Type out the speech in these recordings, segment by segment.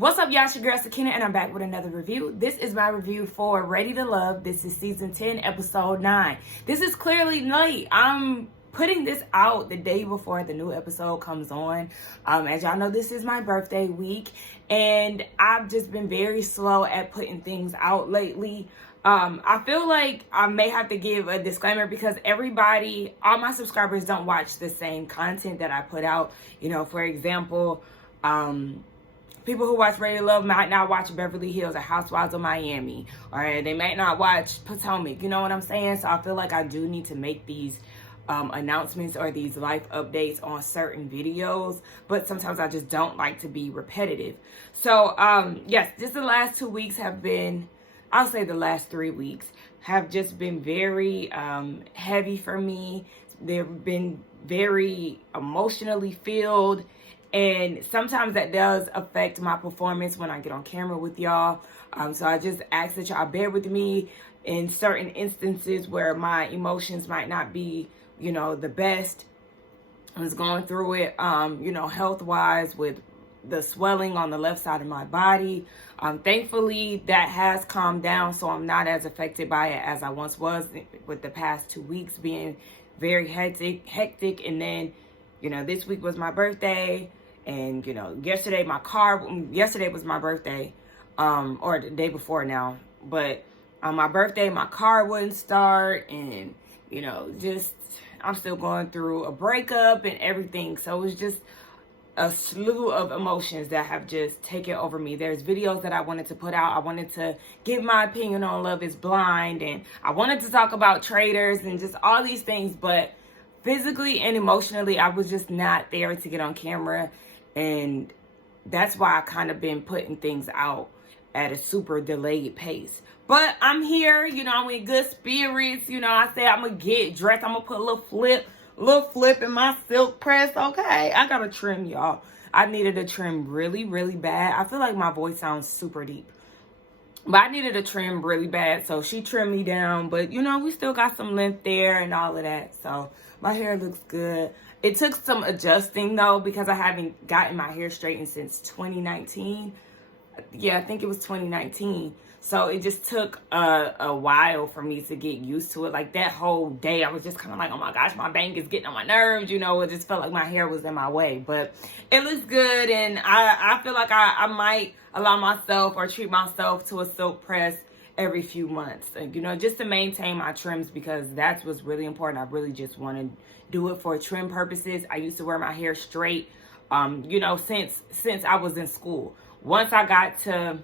What's up, y'all? It's your girl Sakina, and I'm back with another review. This is my review for Ready to Love. This is season 10, episode 9. This is clearly late. I'm putting this out the day before the new episode comes on. As y'all know, this is my birthday week, and I've just been very slow at putting things out lately. I feel like I may have to give a disclaimer because all my subscribers don't watch the same content that I put out. You know, for example, people who watch Ready to Love might not watch Beverly Hills or Housewives of Miami, or they might not watch Potomac. You know what I'm saying? So I feel like I do need to make these announcements or these life updates on certain videos, but sometimes I just don't like to be repetitive. So yes, just the last 2 weeks have been, I'll say the last 3 weeks have just been very heavy for me. They've been very emotionally filled. And sometimes that does affect my performance when I get on camera with y'all. So I just ask that y'all bear with me in certain instances where my emotions might not be, you know, the best. I was going through it, you know, health-wise with the swelling on the left side of my body. Thankfully, that has calmed down, so I'm not as affected by it as I once was, with the past 2 weeks being very hectic. And then, you know, this week was my birthday. And, you know, yesterday was my birthday, or the day before now. But on my birthday, my car wouldn't start. And, you know, just, I'm still going through a breakup and everything. So it's just a slew of emotions that have just taken over me. There's videos that I wanted to put out. I wanted to give my opinion on Love is Blind. And I wanted to talk about traders and just all these things. But physically and emotionally, I was just not there to get on camera. And that's why I kind of been putting things out at a super delayed pace. But I'm here, you know, I'm in good spirits. You know, I said I'm going to get dressed. I'm going to put a little flip in my silk press. Okay, I got to trim, y'all. I needed a trim really, really bad. I feel like my voice sounds super deep. But I needed a trim really bad, so she trimmed me down. But, you know, we still got some length there and all of that. So my hair looks good. It took some adjusting, though, because I haven't gotten my hair straightened since 2019. Yeah, I think it was 2019. So it just took a while for me to get used to it. Like, that whole day, I was just kind of like, oh, my gosh, my bang is getting on my nerves. You know, it just felt like my hair was in my way. But it looks good, and I feel like I might allow myself or treat myself to a silk press every few months. And, you know, just to maintain my trims, because that's what's really important. I really just want to do it for trim purposes. I used to wear my hair straight, you know, since I was in school. Once I got to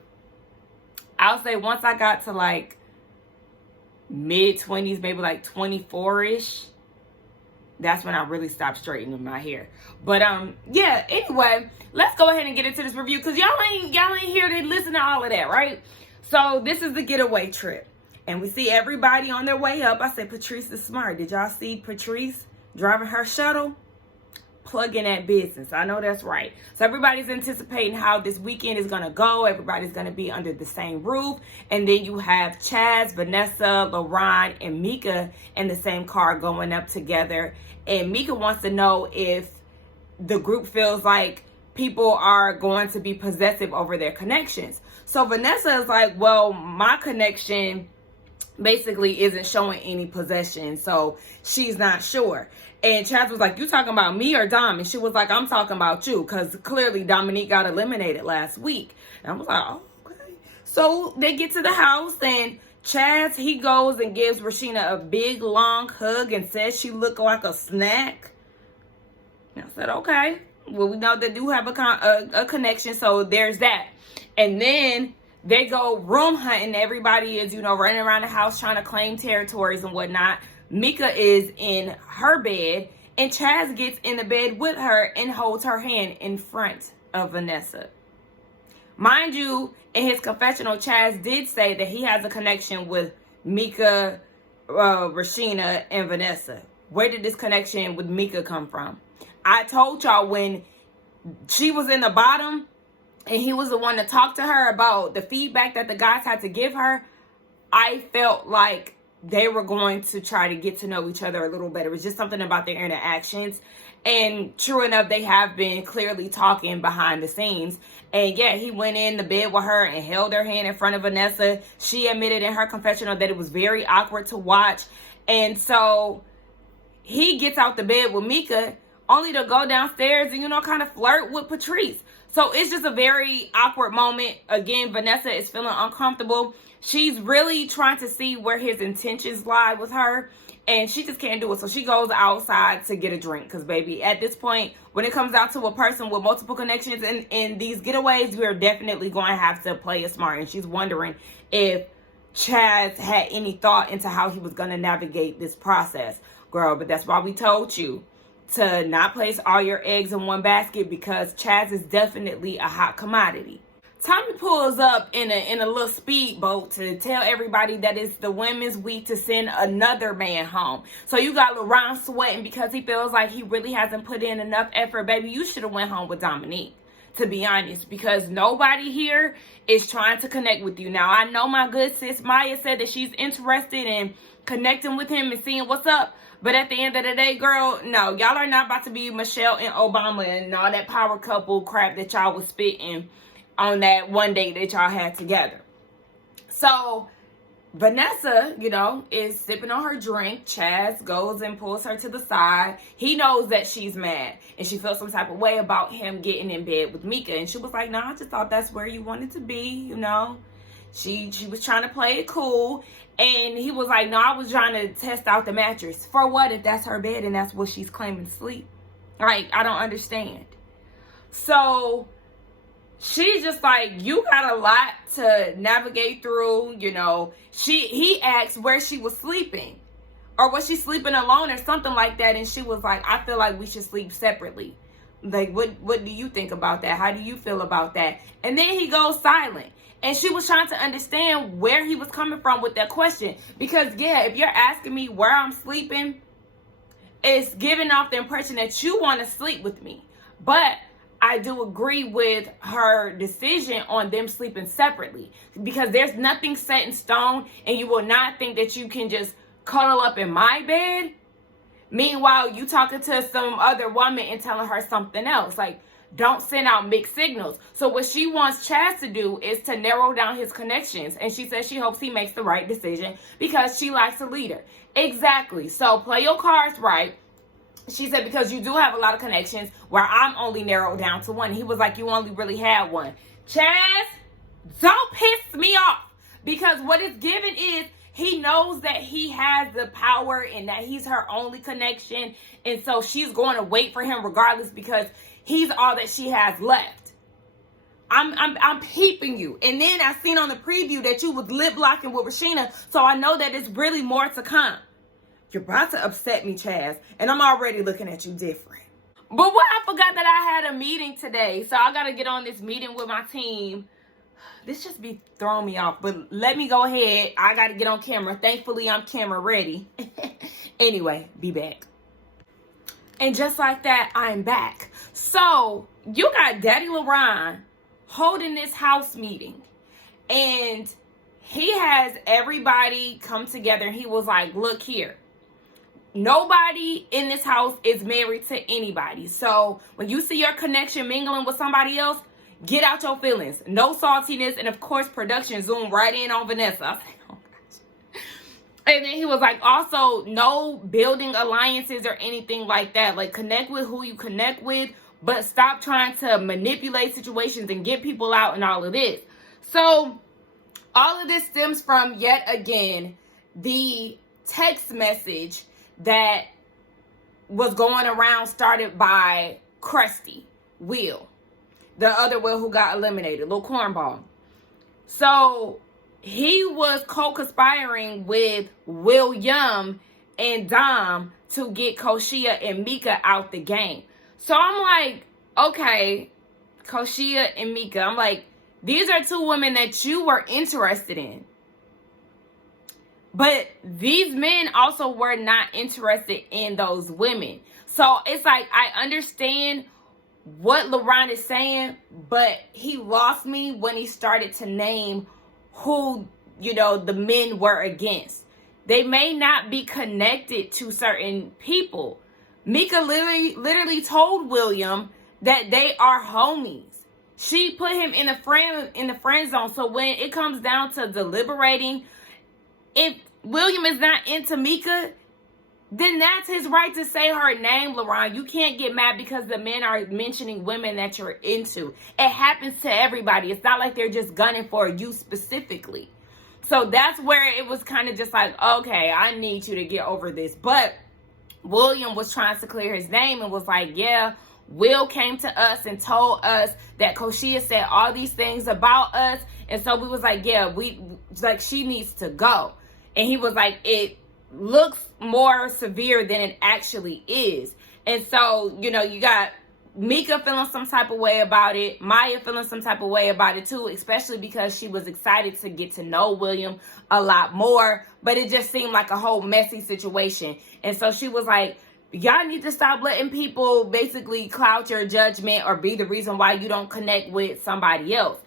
like mid-20s, maybe like 24-ish, that's when I really stopped straightening my hair. But yeah, anyway, let's go ahead and get into this review, because y'all ain't here to listen to all of that, right? So this is the getaway trip, and we see everybody on their way up. I said Patrice is smart. Did y'all see Patrice driving her shuttle? Plugging that business. I know that's right. So everybody's anticipating how this weekend is going to go. Everybody's going to be under the same roof. And then you have Chaz, Vanessa, LaRon, and Mika in the same car going up together. And Mika wants to know if the group feels like people are going to be possessive over their connections. So Vanessa is like, well, my connection basically isn't showing any possession, so she's not sure. And Chaz was like, you talking about me or Dom? And she was like, I'm talking about you, because clearly Dominique got eliminated last week. And I was like, oh, okay. So they get to the house, and Chaz, he goes and gives Rashina a big long hug and says she looked like a snack. And I said, okay, well, we know they do have a connection, so there's that. And then they go room hunting. Everybody is, you know, running around the house trying to claim territories and whatnot. Mika is in her bed, and Chaz gets in the bed with her and holds her hand in front of Vanessa. Mind you, in his confessional, Chaz did say that he has a connection with Mika, Rashina, and Vanessa. Where did this connection with Mika come from? I told y'all when she was in the bottom, and he was the one to talk to her about the feedback that the guys had to give her, I felt like they were going to try to get to know each other a little better. It was just something about their interactions. And true enough, they have been clearly talking behind the scenes. And yeah, he went in the bed with her and held her hand in front of Vanessa. She admitted in her confessional that it was very awkward to watch. And so he gets out the bed with Mika only to go downstairs and, kind of flirt with Patrice. So it's just a very awkward moment. Again, Vanessa is feeling uncomfortable. She's really trying to see where his intentions lie with her. And she just can't do it. So she goes outside to get a drink. Because, baby, at this point, when it comes out to a person with multiple connections in these getaways, we're definitely going to have to play it smart. And she's wondering if Chaz had any thought into how he was going to navigate this process. Girl, but that's why we told you to not place all your eggs in one basket, because Chaz is definitely a hot commodity. Tommy pulls up in a little speedboat to tell everybody that it's the women's week to send another man home. So you got LaRon sweating because he feels like he really hasn't put in enough effort. Baby, you should have went home with Dominique, to be honest, because nobody here is trying to connect with you. Now, I know my good sis Maya said that she's interested in connecting with him and seeing what's up. But at the end of the day, girl, no, y'all are not about to be Michelle and Obama and all that power couple crap that y'all was spitting on that one date that y'all had together. So Vanessa, is sipping on her drink. Chaz goes and pulls her to the side. He knows that she's mad and she feels some type of way about him getting in bed with Mika. And she was like, I just thought that's where you wanted to be, She was trying to play it cool. And he was like, no, I was trying to test out the mattress. For what if that's her bed and that's what she's claiming to sleep? Like, I don't understand. So she's just like, you got a lot to navigate through, He asked where she was sleeping. Or was she sleeping alone or something like that? And she was like, I feel like we should sleep separately. Like, what do you think about that? How do you feel about that? And then he goes silent. And she was trying to understand where he was coming from with that question. Because, yeah, if you're asking me where I'm sleeping, it's giving off the impression that you want to sleep with me. But I do agree with her decision on them sleeping separately. Because there's nothing set in stone. And you will not think that you can just cuddle up in my bed. Meanwhile, you talking to some other woman and telling her something else. Like, don't send out mixed signals. So what she wants Chaz to do is to narrow down his connections. And she says she hopes he makes the right decision because she likes a leader. Exactly. So play your cards right. She said, because you do have a lot of connections where I'm only narrowed down to one. He was like, you only really had one. Chaz, don't piss me off. Because what it's given is he knows that he has the power and that he's her only connection. And so she's going to wait for him regardless because he's all that she has left. I'm peeping you. And then I seen on the preview that you was lip locking with Rashina. So I know that it's really more to come. You're about to upset me, Chaz. And I'm already looking at you different. But what I forgot that I had a meeting today. So I got to get on this meeting with my team. This just be throwing me off. But let me go ahead. I got to get on camera. Thankfully, I'm camera ready. Anyway, be back. And just like that, I'm back. So you got Daddy LaRon holding this house meeting. And he has everybody come together. He was like, look here. Nobody in this house is married to anybody. So when you see your connection mingling with somebody else, get out your feelings. No saltiness. And of course, production zoomed right in on Vanessa. I was like, oh gosh. And then he was like, also, no building alliances or anything like that. Like, connect with who you connect with, but stop trying to manipulate situations and get people out and all of this. So all of this stems from, yet again, the text message that was going around, started by Krusty, Will, the other Will who got eliminated, little cornball. So he was co-conspiring with William and Dom to get Koshia and Mika out the game. So I'm like, okay, Koshia and Mika. I'm like, these are two women that you were interested in. But these men also were not interested in those women. So it's like, I understand what LaRon is saying, but he lost me when he started to name who, the men were against. they may not be connected to certain people. Mika literally told William that they are homies. She put him in the friend zone. So when it comes down to deliberating, if William is not into Mika, then that's his right to say her name, LaRon. You can't get mad because the men are mentioning women that you're into. It happens to everybody. It's not like they're just gunning for you specifically. So that's where it was kind of just like, okay, I need you to get over this. But William was trying to clear his name and was like, yeah, Will came to us and told us that Koshia said all these things about us. And so we was like, yeah, she needs to go. And he was like, it looks more severe than it actually is. And so, you got Mika feeling some type of way about it. Maya feeling some type of way about it too, especially because she was excited to get to know William a lot more. But it just seemed like a whole messy situation. And so she was like, y'all need to stop letting people basically cloud your judgment or be the reason why you don't connect with somebody else.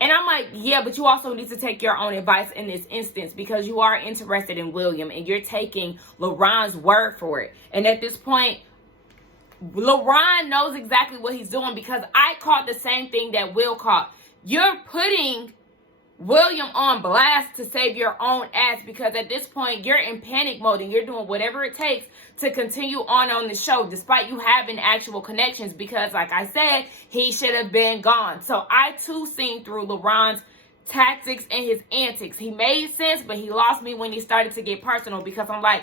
And I'm like, yeah, but you also need to take your own advice in this instance because you are interested in William and you're taking LaRon's word for it. And at this point, LaRon knows exactly what he's doing because I caught the same thing that Will caught. You're putting William on blast to save your own ass because at this point, you're in panic mode and you're doing whatever it takes to continue on the show despite you having actual connections because, like I said, he should have been gone. So I, too, seen through LaRon's tactics and his antics. He made sense, but he lost me when he started to get personal because I'm like,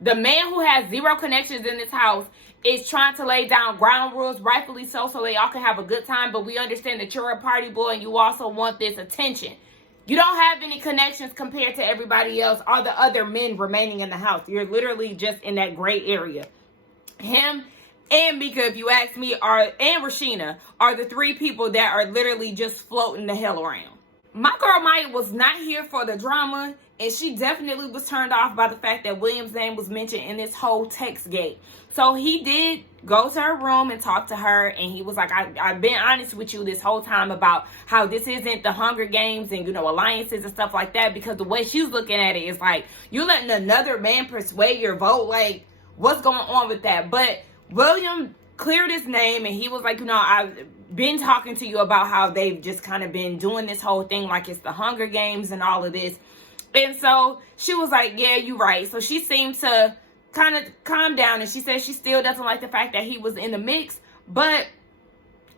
the man who has zero connections in this house is trying to lay down ground rules, rightfully so they all can have a good time, but we understand that you're a party boy and you also want this attention. You don't have any connections compared to everybody else or the other men remaining in the house. You're literally just in that gray area. Him and Mika, if you ask me, and Rashina are the three people that are literally just floating the hell around. My girl Maya was not here for the drama, and she definitely was turned off by the fact that William's name was mentioned in this whole text gate. So he did go to her room and talk to her, and he was like, I've been honest with you this whole time about how this isn't the Hunger Games and, alliances and stuff like that, because the way she's looking at it is like, you're letting another man persuade your vote? Like, what's going on with that? But William cleared his name, and he was like, I've been talking to you about how they've just kind of been doing this whole thing like it's the Hunger Games and all of this. And so she was like, yeah, you're right. So she seemed to kind of calm down, and she said she still doesn't like the fact that he was in the mix, but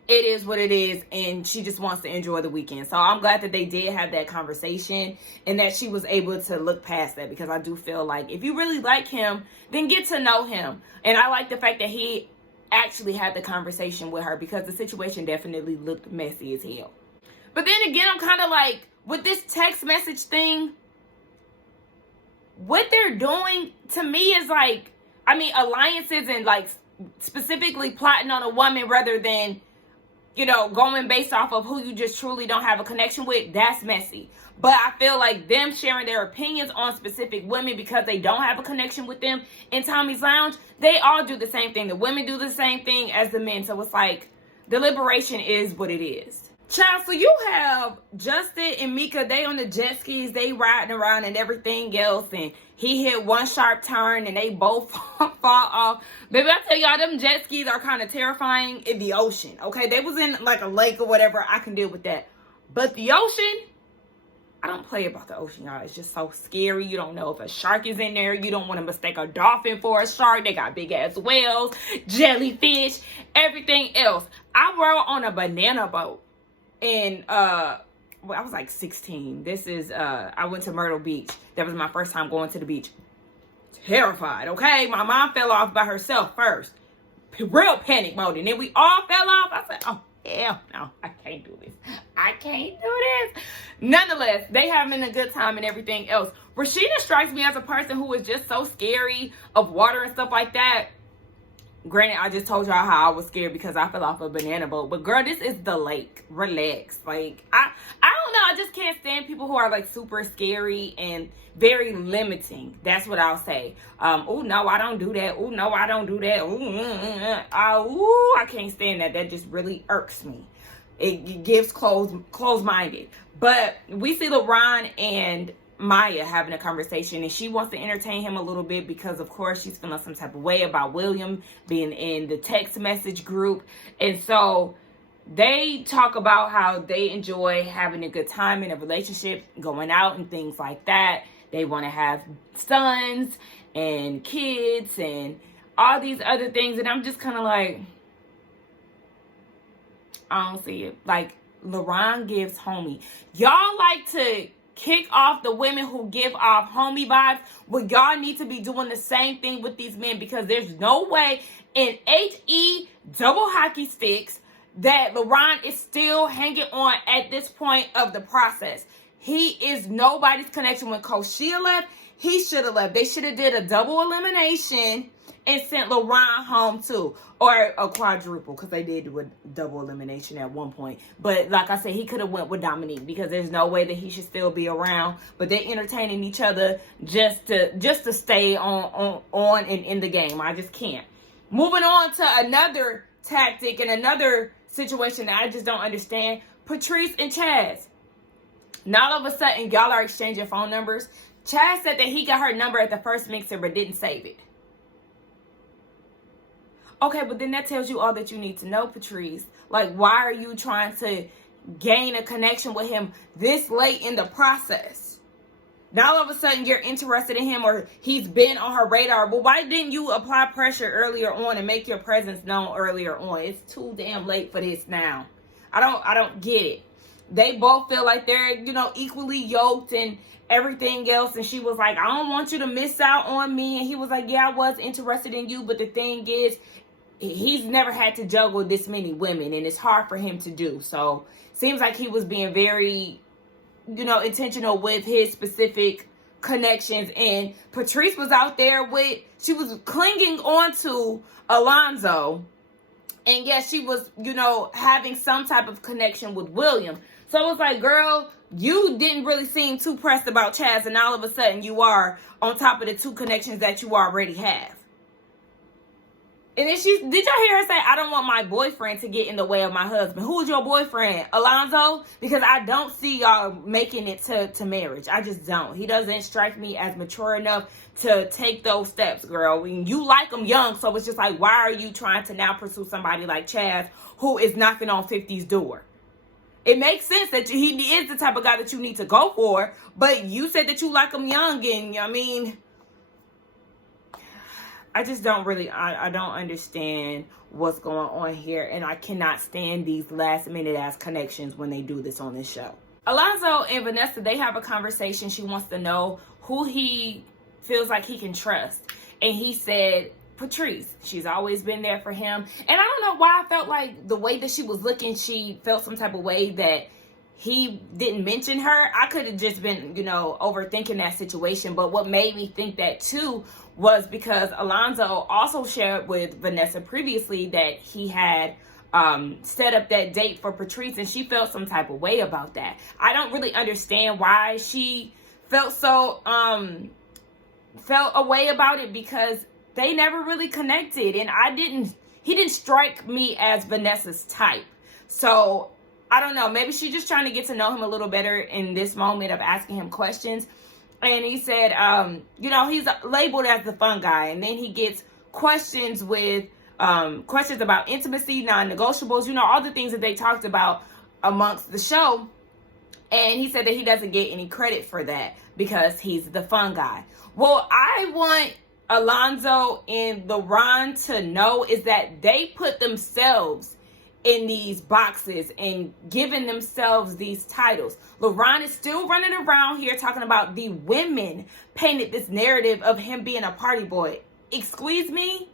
it is what it is, and she just wants to enjoy the weekend. So I'm glad that they did have that conversation and that she was able to look past that, because I do feel like if you really like him, then get to know him. And I like the fact that he actually had the conversation with her, because the situation definitely looked messy as hell. But then again, I'm kind of like, with this text message thing, what they're doing to me is like, alliances and like specifically plotting on a woman rather than, going based off of who you just truly don't have a connection with. That's messy. But I feel like them sharing their opinions on specific women because they don't have a connection with them in Tommy's Lounge, they all do the same thing. The women do the same thing as the men. So it's like, deliberation is what it is. Child, so you have Justin and Mika, they on the jet skis, they riding around and everything else, and he hit one sharp turn and they both fall off. Baby, I tell y'all, them jet skis are kind of terrifying in the ocean, okay? They was in like a lake or whatever, I can deal with that. But the ocean, I don't play about the ocean, y'all. It's just so scary. You don't know if a shark is in there. You don't want to mistake a dolphin for a shark. They got big ass whales, jellyfish, everything else. I rode on a banana boat. And I was like 16. This is I went to Myrtle Beach. That was my first time going to the beach. Terrified, okay? My mom fell off by herself first. Real panic mode. And then we all fell off. I said, oh, hell no, I can't do this. I can't do this. Nonetheless, they having a good time and everything else. Rashida strikes me as a person who is just so scary of water and stuff like that. Granted, I just told y'all how I was scared because I fell off a banana boat. But girl, this is the lake. Relax. Like, I don't know. I just can't stand people who are like super scary and very limiting. That's what I'll say. Oh, no, I don't do that. Oh, no, I don't do that. Ooh, I can't stand that. That just really irks me. It gives closed-minded. But we see LaRon and Maya having a conversation, and she wants to entertain him a little bit because, of course, she's feeling some type of way about William being in the text message group. And so they talk about how they enjoy having a good time in a relationship, going out and things like that. They want to have sons and kids and all these other things. And I'm just kind of like, I don't see it. Like, LaRon gives homie. Y'all like to kick off the women who give off homie vibes. Well, y'all need to be doing the same thing with these men, because there's no way in HE double hockey sticks that LaRon is still hanging on at this point of the process. He is nobody's connection. When Coach Shea left, he should have left. They should have did a double elimination and sent LaRon home too. Or a quadruple, because they did do a double elimination at one point. But like I said, he could have went with Dominique, because there's no way that he should still be around. But they're entertaining each other just to stay on and in the game. I just can't. Moving on to another tactic and another situation that I just don't understand. Patrice and Chaz. Now all of a sudden, y'all are exchanging phone numbers. Chaz said that he got her number at the first mixer but didn't save it. Okay, but then that tells you all that you need to know, Patrice. Like, why are you trying to gain a connection with him this late in the process? Now all of a sudden you're interested in him, or he's been on her radar. But why didn't you apply pressure earlier on and make your presence known earlier on? It's too damn late for this now. I don't get it. They both feel like they're, equally yoked and everything else. And she was like, I don't want you to miss out on me. And he was like, yeah, I was interested in you. But the thing is, he's never had to juggle this many women, and it's hard for him to do. So seems like he was being very, intentional with his specific connections. And Patrice was out there she was clinging on to Alonzo. And yes, she was, having some type of connection with William. So it was like, girl, you didn't really seem too pressed about Chaz, and all of a sudden you are on top of the two connections that you already have. And then did y'all hear her say, I don't want my boyfriend to get in the way of my husband? Who's your boyfriend? Alonzo? Because I don't see y'all making it to marriage. I just don't. He doesn't strike me as mature enough to take those steps, girl. I mean, you like him young, so it's just like, why are you trying to now pursue somebody like Chaz who is knocking on 50's door? It makes sense that he is the type of guy that you need to go for, but you said that you like him young, and I just don't really, I don't understand what's going on here. And I cannot stand these last minute ass connections when they do this on this show. Alonzo and Vanessa, they have a conversation. She wants to know who he feels like he can trust. And he said, Patrice. She's always been there for him. And I don't know why I felt like the way that she was looking, she felt some type of way that he didn't mention her. I could have just been, overthinking that situation. But what made me think that too was because Alonzo also shared with Vanessa previously that he had set up that date for Patrice, and she felt some type of way about that. I don't really understand why she felt so felt a way about it, because they never really connected, and he didn't strike me as Vanessa's type. So I don't know. Maybe she's just trying to get to know him a little better in this moment of asking him questions. And he said, he's labeled as the fun guy. And then he gets questions with questions about intimacy, non-negotiables, all the things that they talked about amongst the show. And he said that he doesn't get any credit for that because he's the fun guy. Well, I want Alonzo and LaRon to know is that they put themselves in these boxes and giving themselves these titles. LaRon is still running around here talking about the women painted this narrative of him being a party boy. Excuse me?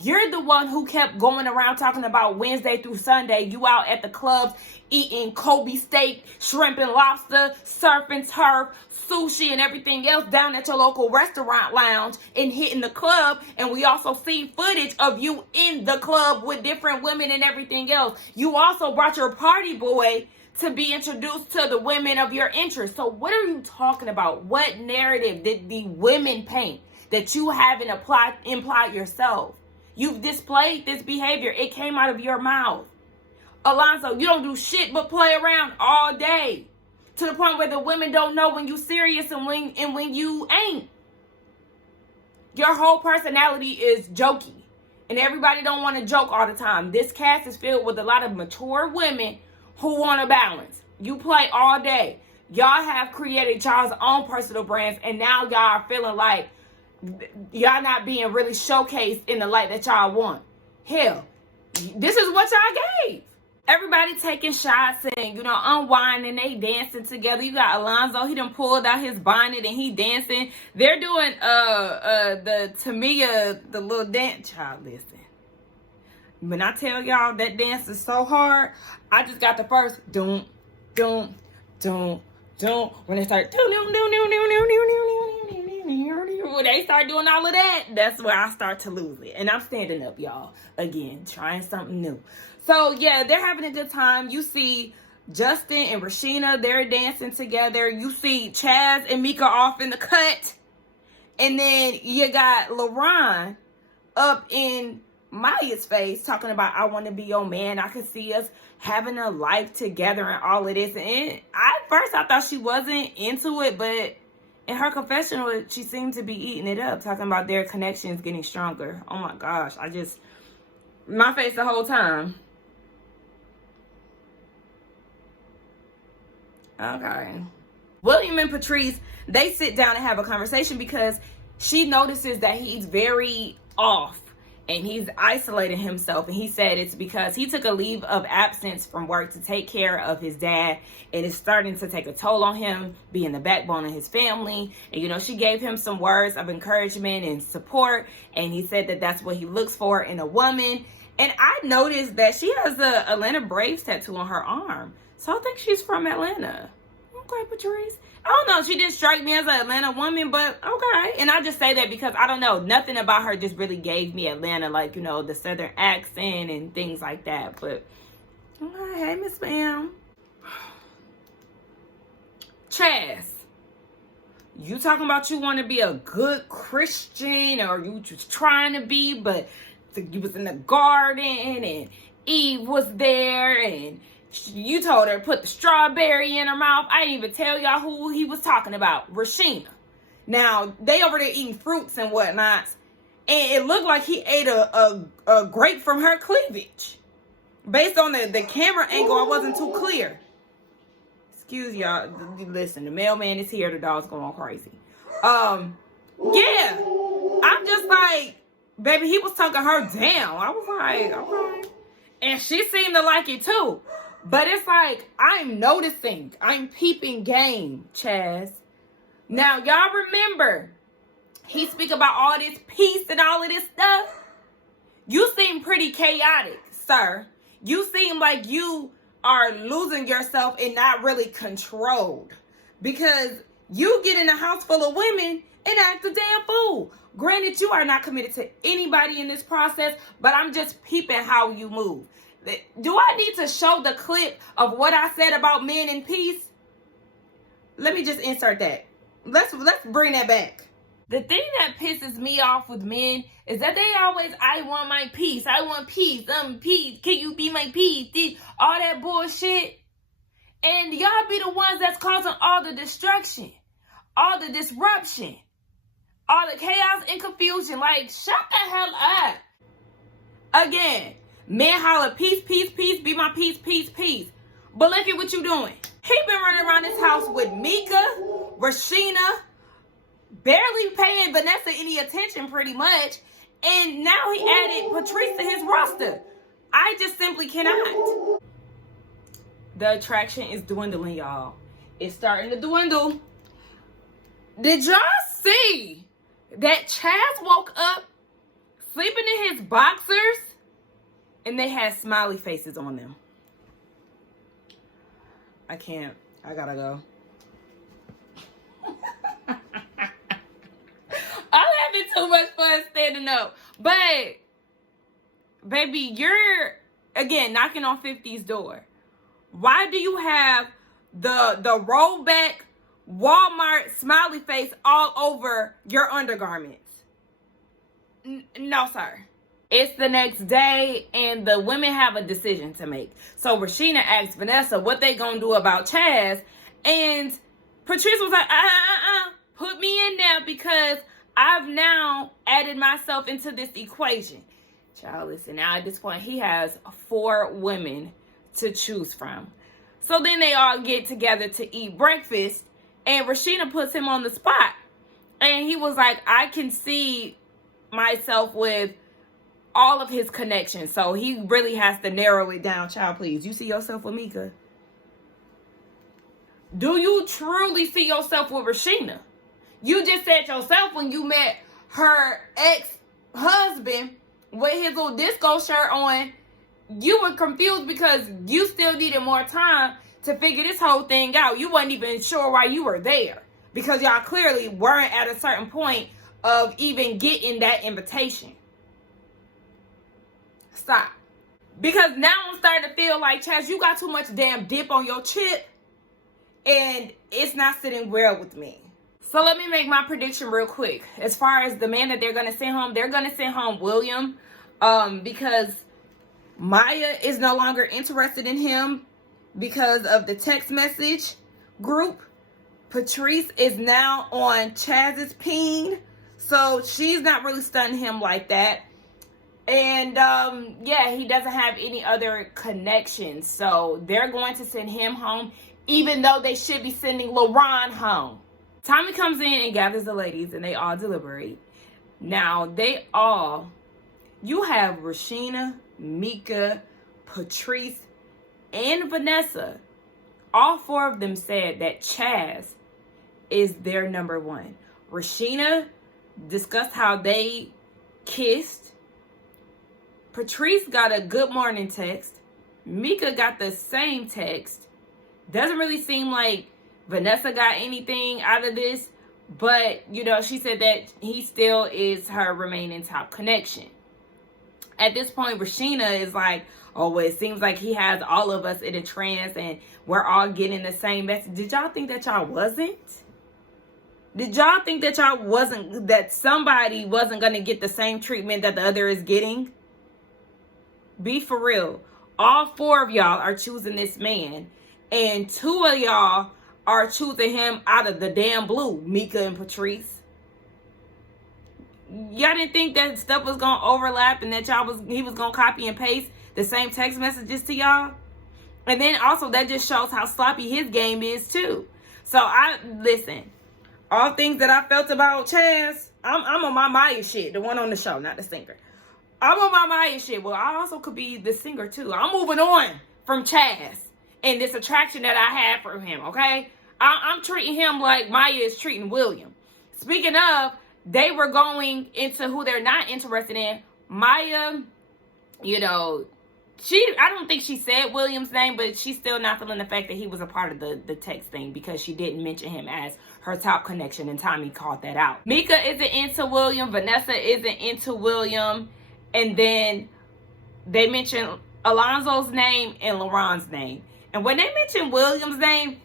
You're the one who kept going around talking about Wednesday through Sunday. You out at the clubs eating Kobe steak, shrimp and lobster, surf and turf, sushi and everything else down at your local restaurant lounge and hitting the club. And we also see footage of you in the club with different women and everything else. You also brought your party boy to be introduced to the women of your interest. So what are you talking about? What narrative did the women paint that you haven't implied yourself? You've displayed this behavior. It came out of your mouth. Alonzo, you don't do shit but play around all day. to the point where the women don't know when you serious and when you ain't. Your whole personality is jokey, and everybody don't want to joke all the time. This cast is filled with a lot of mature women who want to balance. You play all day. Y'all have created y'all's own personal brands, and now y'all are feeling like y'all not being really showcased in the light that y'all want. Hell, this is what y'all gave. Everybody taking shots and, unwinding, they dancing together. You got Alonzo, he done pulled out his bonnet and he dancing. They're doing the Tamia, the little dance. Child, listen. When I tell y'all that dance is so hard, I just got the first doom, doom, doom, doom. When they start when they start doing all of that, that's where I start to lose it. And I'm standing up, y'all. Again, trying something new. So, yeah, they're having a good time. You see Justin and Rashina, they're dancing together. You see Chaz and Mika off in the cut. And then you got LaRon up in Maya's face talking about, I want to be your man. I could see us having a life together and all of this. And at first, I thought she wasn't into it, but in her confessional, she seemed to be eating it up, talking about their connections getting stronger. Oh my gosh, my face the whole time. Okay. William and Patrice, they sit down and have a conversation because she notices that he's very off and he's isolating himself. And he said it's because he took a leave of absence from work to take care of his dad. And it's starting to take a toll on him, being the backbone of his family. And, she gave him some words of encouragement and support. And he said that that's what he looks for in a woman. And I noticed that she has a Atlanta Braves tattoo on her arm. So I think she's from Atlanta. Okay, Patrice. I don't know. She didn't strike me as an Atlanta woman, but okay. And I just say that because I don't know. Nothing about her just really gave me Atlanta, like, the Southern accent and things like that. But, okay, hey, Miss Ma'am. Chaz, you talking about you want to be a good Christian, or you just trying to be, but you was in the garden and Eve was there and you told her to put the strawberry in her mouth. I didn't even tell y'all who he was talking about. Rashina. Now, they over there eating fruits and whatnot. And it looked like he ate a grape from her cleavage. Based on the camera angle, I wasn't too clear. Excuse y'all. Listen, the mailman is here. The dog's going crazy. Yeah. I'm just like, baby, he was tucking her down. I was like, okay. And she seemed to like it too. But it's like, I'm noticing. I'm peeping game, Chaz. Now, y'all remember, he speak about all this peace and all of this stuff. You seem pretty chaotic, sir. You seem like you are losing yourself and not really controlled. Because you get in a house full of women and act a damn fool. Granted, you are not committed to anybody in this process, but I'm just peeping how you move. Do I need to show the clip of what I said about men in peace? Let me just insert that. Let's bring that back. The thing that pisses me off with men is that they always, I want my peace. I want peace. Peace. Can you be my peace? All that bullshit. And y'all be the ones that's causing all the destruction, all the disruption, all the chaos and confusion. Like, shut the hell up. Again. Men holler, peace, peace, peace, be my peace, peace, peace. But look at what you doing. He been running around this house with Mika, Rashina, barely paying Vanessa any attention pretty much. And now he added Patrice to his roster. I just simply cannot. The attraction is dwindling, y'all. It's starting to dwindle. Did y'all see that Chaz woke up sleeping in his boxers? And they had smiley faces on them. I can't. I gotta go. I'm having too much fun standing up. But, baby, you're, again, knocking on 50's door. Why do you have the rollback Walmart smiley face all over your undergarments? No, sir. It's the next day, and the women have a decision to make. So Rashina asks Vanessa what they gonna do about Chaz, And Patrice was like, put me in there because I've now added myself into this equation. Child, listen, now at this point, he has 4 women to choose from. So then they all get together to eat breakfast, and Rashina puts him on the spot. And he was like, I can see myself with all of his connections. So he really has to narrow it down. Child, please. You see yourself with Mika? Do you truly see yourself with Rashina? You just said yourself when you met her ex-husband with his little disco shirt on, you were confused because you still needed more time to figure this whole thing out. You wasn't even sure why you were there because y'all clearly weren't at a certain point of even getting that invitation. Stop. Because now I'm starting to feel like, Chaz, you got too much damn dip on your chip and it's not sitting well with me. So let me make my prediction real quick. As far as the man that they're going to send home, they're going to send home William because Maya is no longer interested in him because of the text message group. Patrice is now on Chaz's ping, so she's not really stunning him like that. And yeah, he doesn't have any other connections, so they're going to send him home, even though they should be sending LaRon home. Tommy comes in and gathers the ladies, and they all deliberate. Now, you have Rashina, Mika, Patrice, and Vanessa. All 4 of them said that Chaz is their number 1. Rashina discussed how they kissed. Patrice got a good morning text. Mika got the same text. Doesn't really seem like Vanessa got anything out of this, but, you know, she said that he still is her remaining top connection. At this point, Rashina is like, oh, well, it seems like he has all of us in a trance and we're all getting the same message. Did y'all think that y'all wasn't? Did y'all think that that somebody wasn't going to get the same treatment that the other is getting? Be for real. All 4 of y'all are choosing this man, and 2 of y'all are choosing him out of the damn blue, Mika and Patrice. Y'all didn't think that stuff was going to overlap and that he was going to copy and paste the same text messages to y'all? And then also that just shows how sloppy his game is too. So listen, all things that I felt about Chaz, I'm on my Maya shit, the one on the show, not the singer. I'm on my Maya shit. Well, I also could be the singer too. I'm moving on from Chaz and this attraction that I had for him, okay? I'm treating him like Maya is treating William. Speaking of, they were going into who they're not interested in. Maya, you know, I don't think she said William's name, but she's still not feeling the fact that he was a part of the text thing because she didn't mention him as her top connection, and Tommy called that out. Mika isn't into William. Vanessa isn't into William. And then they mentioned Alonzo's name and LaRon's name. And when they mentioned William's name,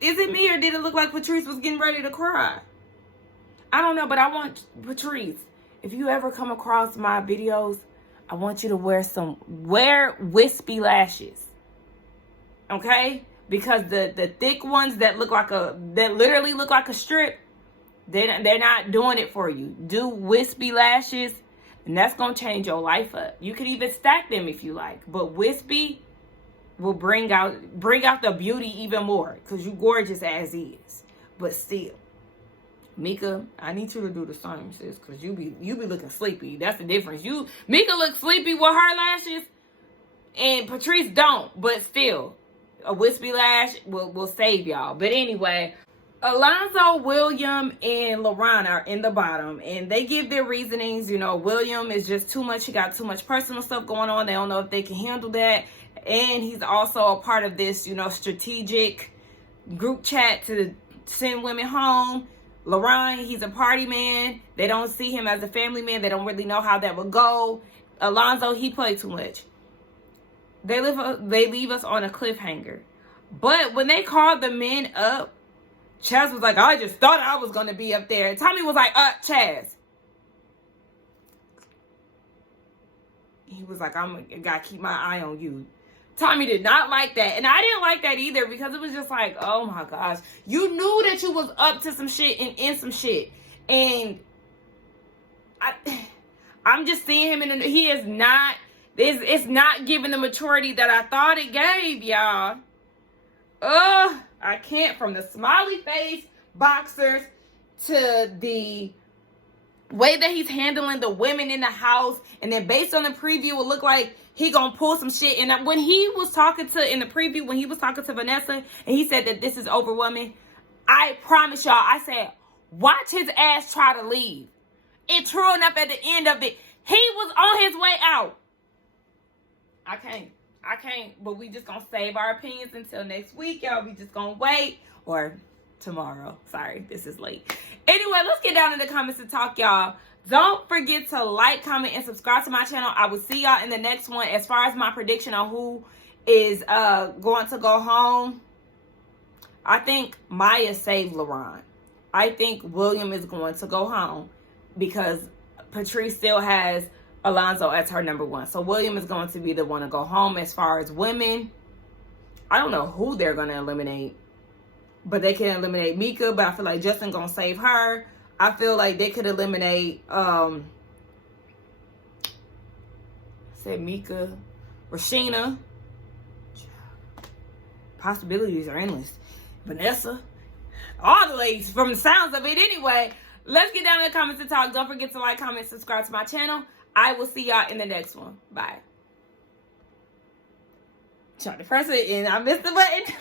is it me or did it look like Patrice was getting ready to cry? I don't know, but I want Patrice, if you ever come across my videos, I want you to wear wispy lashes. Okay? Because the thick ones that literally look like a strip, they're not doing it for you. Do wispy lashes, and that's gonna change your life up. You could even stack them if you like, but wispy will bring out the beauty even more because you gorgeous as is. But still, Mika, I need you to do the same, sis, because you be looking sleepy. That's the difference. Mika looks sleepy with her lashes, and Patrice don't. But still, a wispy lash will save y'all. But anyway, Alonzo, William, and LaRon are in the bottom, and they give their reasonings. You know, William is just too much. He got too much personal stuff going on. They don't know if they can handle that. And he's also a part of this, you know, strategic group chat to send women home. LaRon, he's a party man. They don't see him as a family man. They don't really know how that would go. Alonzo, he played too much. They leave us on a cliffhanger. But when they called the men up, Chaz was like, I just thought I was going to be up there. And Tommy was like, Chaz. He was like, I got to keep my eye on you. Tommy did not like that. And I didn't like that either because it was just like, oh my gosh. You knew that you was up to some shit and in some shit. And I'm just seeing him he is not, it's not giving the maturity that I thought it gave, y'all. I can't. From the smiley face boxers to the way that he's handling the women in the house, and then based on the preview, it looked like he gonna pull some shit. And when he was talking to, in the preview, when he was talking to Vanessa, and he said that this is overwhelming, I promise y'all, I said, watch his ass try to leave. And true enough, at the end of it, he was on his way out. I can't, but we just gonna save our opinions until next week, y'all. We just gonna wait, or tomorrow. Sorry, this is late. Anyway, let's get down in the comments and talk, y'all. Don't forget to like, comment, and subscribe to my channel. I will see y'all in the next one. As far as my prediction on who is going to go home, I think Maya saved LaRon. I think William is going to go home because Patrice still has Alonzo as her number one. So William is going to be the one to go home. As far as women, I don't know who they're going to eliminate, but they can eliminate Mika, but I feel like Justin going to save her. I feel like they could eliminate, said Mika, Rashina. Possibilities are endless. Vanessa, all the ladies from the sounds of it. Anyway, let's get down in the comments and talk. Don't forget to like, comment, subscribe to my channel. I will see y'all in the next one. Bye. Trying to press it and I missed the button.